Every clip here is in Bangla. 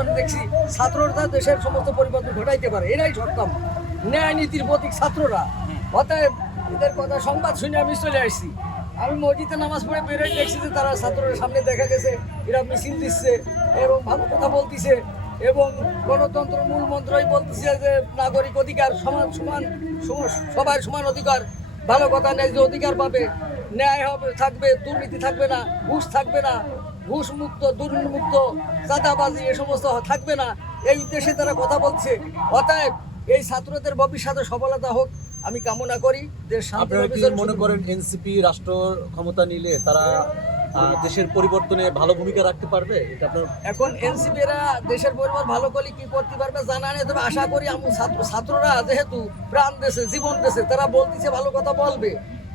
মানে দেখছি ছাত্ররা দেশের সমস্ত পরিবর্তন ঘটাইতে পারে, এরাই সক্ষম। ন্যায় নীতির প্রতীক ছাত্ররা, অতএব এদের কথা সংবাদ শুনে আমি চলে আসছি। আমি মসজিদে নামাজ পড়ে বেরোয় দেখছি যে তারা ছাত্রদের সামনে দেখা গেছে এরা মিছিল দিচ্ছে এবং ভালো কথা বলতেছে এবং গণতন্ত্র মূল মন্ত্রই বলতেছে যে নাগরিক অধিকার সমান সমান সবার সমান অধিকার, ভালো কথা নেই যে অধিকার পাবে, ন্যায় হবে থাকবে, দুর্নীতি থাকবে না, ঘুষ থাকবে না, ঘুষ মুক্ত দুর্নীতিমুক্ত চাঁদাবাজি এ সমস্ত থাকবে না, এই উদ্দেশ্যে তারা কথা বলছে। অতএব এই ছাত্রদের ভবিষ্যতে সফলতা হোক আমি কামনা করি। আপনারা কি মনে করেন এনসিপি রাষ্ট্র ক্ষমতা নিলে তারা দেশের পরিবর্তনে ভালো ভূমিকা রাখতে পারবে? এটা আপনার এখন এনসিপিরা দেশের পরিবার ভালো করে কি করতে পারবে জানা নেই, তবে আশা করি ছাত্ররা যেহেতু প্রাণ দেশে জীবন দেশে তারা বলতেছে ভালো কথা বলবে,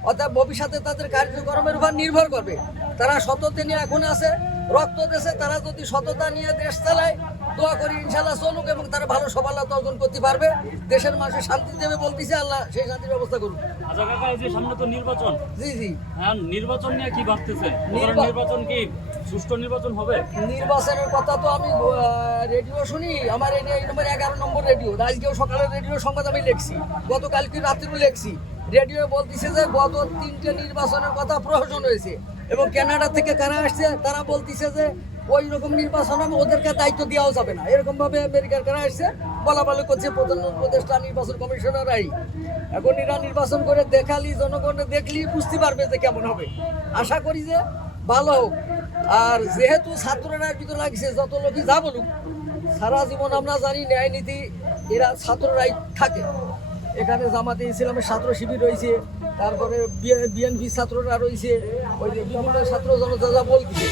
অর্থাৎ ভবিষ্যতে তাদের কার্যক্রমের উপর নির্ভর করবে। তারা সততা নিয়ে এখন আছে, রক্ত দেশে, তারা যদি সততা নিয়ে দেশ চালায় দোয়া করি ইনশাল্লাহ চলুক এবং তারা ভালো সফলতা অর্জন করতে পারবে, দেশের মানুষের শান্তি দেবে বলতেছে, আল্লাহ সেই শান্তির ব্যবস্থা করুন। আচ্ছা কাকা, এই যে সামনে তো নির্বাচন, জি জি, হ্যাঁ, নির্বাচন নিয়ে কি ভাবতেছেন? নির্বাচন কি সুষ্ঠু নির্বাচন হবে? নির্বাচনের কথা তো আমি রেডিও শুনি, আমার এই 11 নম্বর রেডিও, আজকেও সকালের রেডিও সংবাদ আমি লিখছি, গতকালকে রাত্রেও লিখছি। রেডিও বলতেছে যে গত 3টে নির্বাচনের কথা প্রহসন হয়েছে এবং কানাডা থেকে কারা আসছে তারা বলতেছে যে ওই রকম নির্বাচন হবে, ওদেরকে দায়িত্ব দেওয়াও যাবে না, এরকম ভাবে আমেরিকার কারা আসছে বলা বলা করছে প্রধান উপদেষ্টা নির্বাচন কমিশনাররাই। এখন এরা নির্বাচন করে দেখালি, জনগণে দেখলি বুঝতে পারবে যে কেমন হবে। আশা করি যে ভালো হোক। আর যেহেতু ছাত্ররা ভিতরে লাগছে, যত লোকই যা বলুক, সারা জীবন আমরা জানি ন্যায় নীতি এরা ছাত্ররাই থাকে। এখানে জামাতে ইসলামের ছাত্র শিবির রয়েছে, তারপরে বিএনপি ছাত্ররা রয়েছে, ওই যে বিভিন্ন ছাত্র জনতা যা বলছে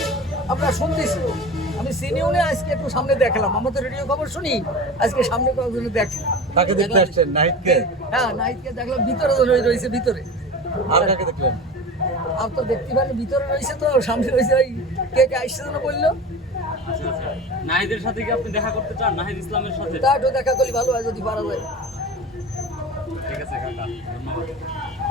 আমরা শুনতেছি। আমি চিনিও না, আজকে একটু সামনে দেখলাম, আমাদের রেডিও খবর শুনি, আজকে সামনে কয়েকজনে দেখলাম। কাকে দেখতে আসছেন? নাহিদকে? হ্যাঁ, নাহিদকে দেখলাম, ভিতরে রয়েছে ভিতরে। আর কাকে দেখলেন? আর তো দেখতে পারেন ভিতরে রয়েছে, তো সামনে রয়েছে ওই কে কে আসছে যেন বললো। আচ্ছা আচ্ছা, নাহিদের সাথে কি আপনি দেখা করতে চান? নাহিদ ইসলামের সাথে? তা একটু দেখা করলে ভালো হয় যদি পারা যায়। ঠিক আছে কাকা, ধন্যবাদ।